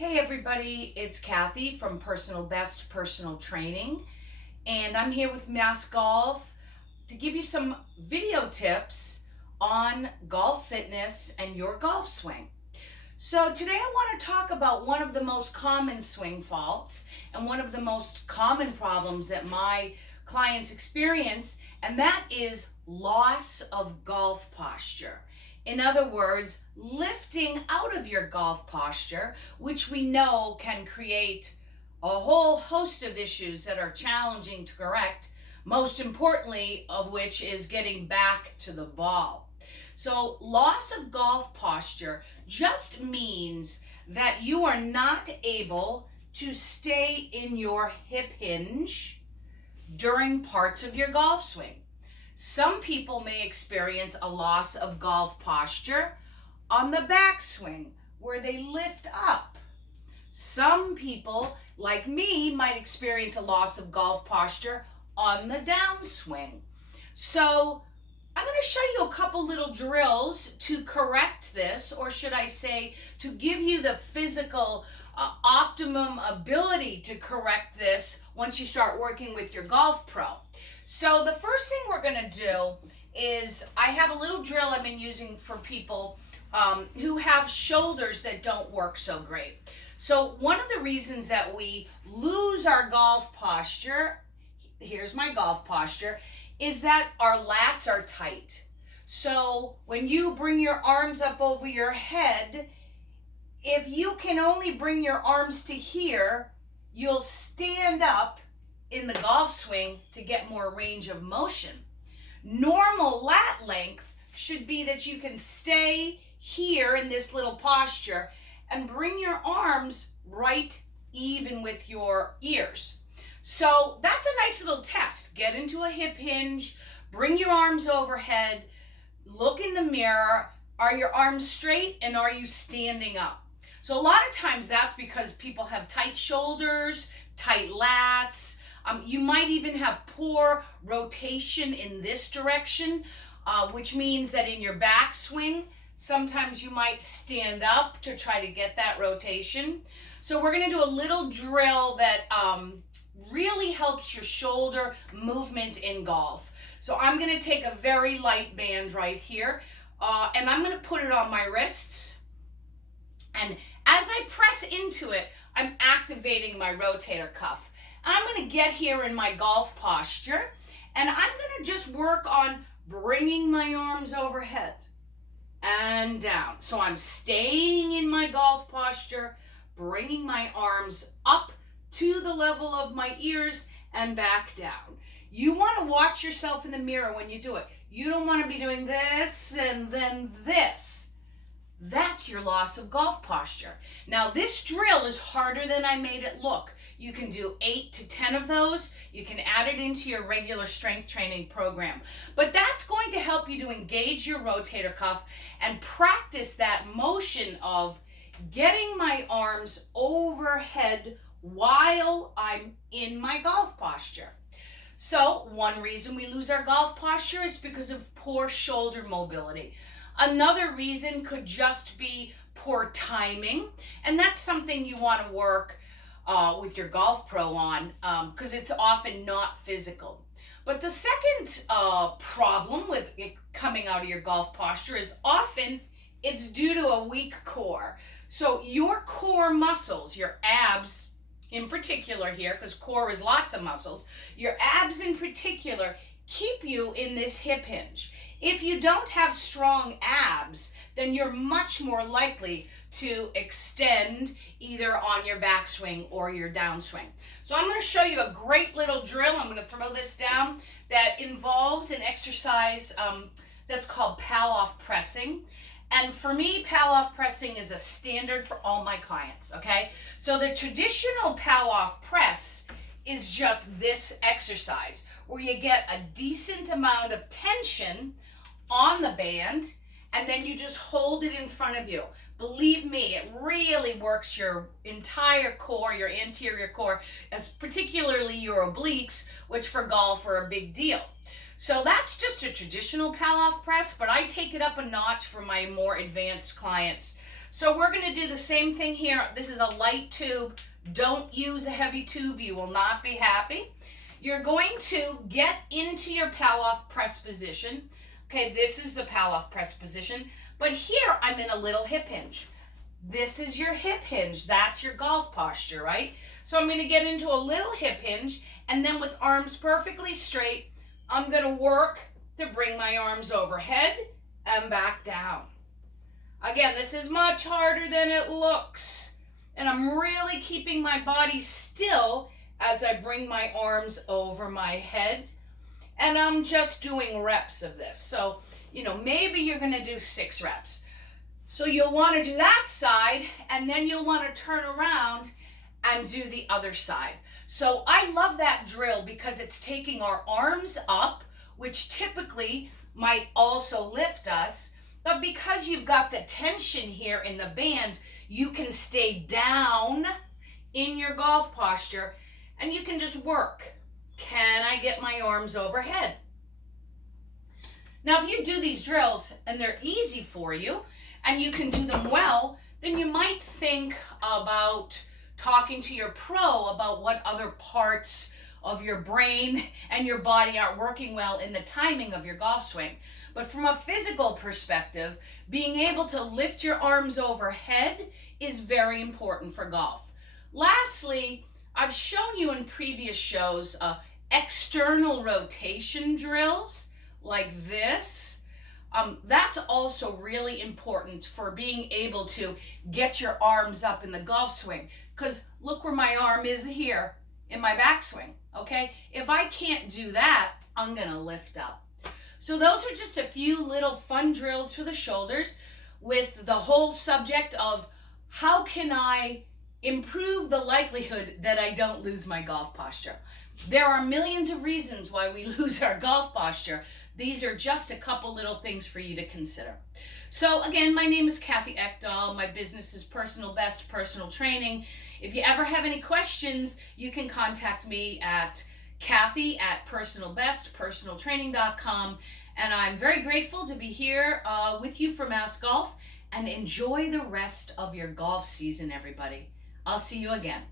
Hey everybody, it's Kathy from Personal Best Personal Training, and I'm here with Mass Golf to give you some video tips on golf fitness and your golf swing. So today I want to talk about one of the most common swing faults and one of the most common problems that my clients experience, and that is loss of golf posture. In other words, lifting out of your golf posture, which we know can create a whole host of issues that are challenging to correct, most importantly of which is getting back to the ball. So loss of golf posture just means that you are not able to stay in your hip hinge during parts of your golf swing. Some people may experience a loss of golf posture on the backswing where they lift up. Some people, like me, might experience a loss of golf posture on the downswing. So I'm going to show you a couple little drills to correct this, or should I say, to give you the physical optimum ability to correct this once you start working with your golf pro. So the first thing we're going to do is, I have a little drill I've been using for people who have shoulders that don't work so great. So one of the reasons that we lose our golf posture, here's my golf posture, is that our lats are tight. So when you bring your arms up over your head, if you can only bring your arms to here, you'll stand up in the golf swing to get more range of motion. Normal lat length should be that you can stay here in this little posture and bring your arms right even with your ears. So that's a nice little test. Get into a hip hinge, bring your arms overhead, look in the mirror. Are your arms straight and are you standing up? So a lot of times that's because people have tight shoulders, tight lats. You might even have poor rotation in this direction, which means that in your backswing, sometimes you might stand up to try to get that rotation. So we're going to do a little drill that really helps your shoulder movement in golf. So I'm going to take a very light band right here, and I'm going to put it on my wrists. And as I press into it, I'm activating my rotator cuff. I'm going to get here in my golf posture, and I'm going to just work on bringing my arms overhead and down. So I'm staying in my golf posture, bringing my arms up to the level of my ears and back down. You want to watch yourself in the mirror when you do it. You don't want to be doing this and then this. That's your loss of golf posture. Now this drill is harder than I made it look. You can do 8 to 10 of those. You can add it into your regular strength training program. But that's going to help you to engage your rotator cuff and practice that motion of getting my arms overhead while I'm in my golf posture. So one reason we lose our golf posture is because of poor shoulder mobility. Another reason could just be poor timing, and that's something you want to work with your golf pro on, because it's often not physical. But the second problem with it coming out of your golf posture is often it's due to a weak core. So your core muscles, your abs in particular here, because core is lots of muscles, your abs in particular keep you in this hip hinge. If you don't have strong abs, then you're much more likely to extend either on your backswing or your downswing. So I'm going to show you a great little drill. I'm going to throw this down that involves an exercise that's called pal-off pressing. And for me, pal-off pressing is a standard for all my clients, okay? So the traditional pal-off press is just this exercise where you get a decent amount of tension on the band, and then you just hold it in front of you. Believe me, it really works your entire core, your anterior core, as particularly your obliques, which for golf are a big deal. So that's just a traditional pal-off press, but I take it up a notch for my more advanced clients. So we're going to do the same thing here. This is a light tube. Don't use a heavy tube. You will not be happy. You're going to get into your Palloff press position. Okay, this is the Palloff press position. But here I'm in a little hip hinge. This is your hip hinge. That's your golf posture, right? So I'm going to get into a little hip hinge, and then with arms perfectly straight, I'm going to work to bring my arms overhead and back down. Again, this is much harder than it looks. And I'm really keeping my body still as I bring my arms over my head. And I'm just doing reps of this. So, maybe you're going to do 6 reps. So you'll want to do that side, and then you'll want to turn around and do the other side. So I love that drill because it's taking our arms up, which typically might also lift us. But because you've got the tension here in the band, you can stay down in your golf posture and you can just work. Can I get my arms overhead? Now, if you do these drills and they're easy for you and you can do them well, then you might think about talking to your pro about what other parts of your brain and your body aren't working well in the timing of your golf swing. But from a physical perspective, being able to lift your arms overhead is very important for golf. Lastly, I've shown you in previous shows external rotation drills like this. That's also really important for being able to get your arms up in the golf swing. Because look where my arm is here in my backswing, okay? If I can't do that, I'm gonna lift up. So those are just a few little fun drills for the shoulders with the whole subject of how can I improve the likelihood that I don't lose my golf posture. There are millions of reasons why we lose our golf posture. These are just a couple little things for you to consider. So again, my name is Kathy Ekdahl. My business is Personal Best Personal Training. If you ever have any questions, you can contact me at Kathy@personalbestpersonaltraining.com. And I'm very grateful to be here with you for Mass Golf, and enjoy the rest of your golf season, everybody. I'll see you again.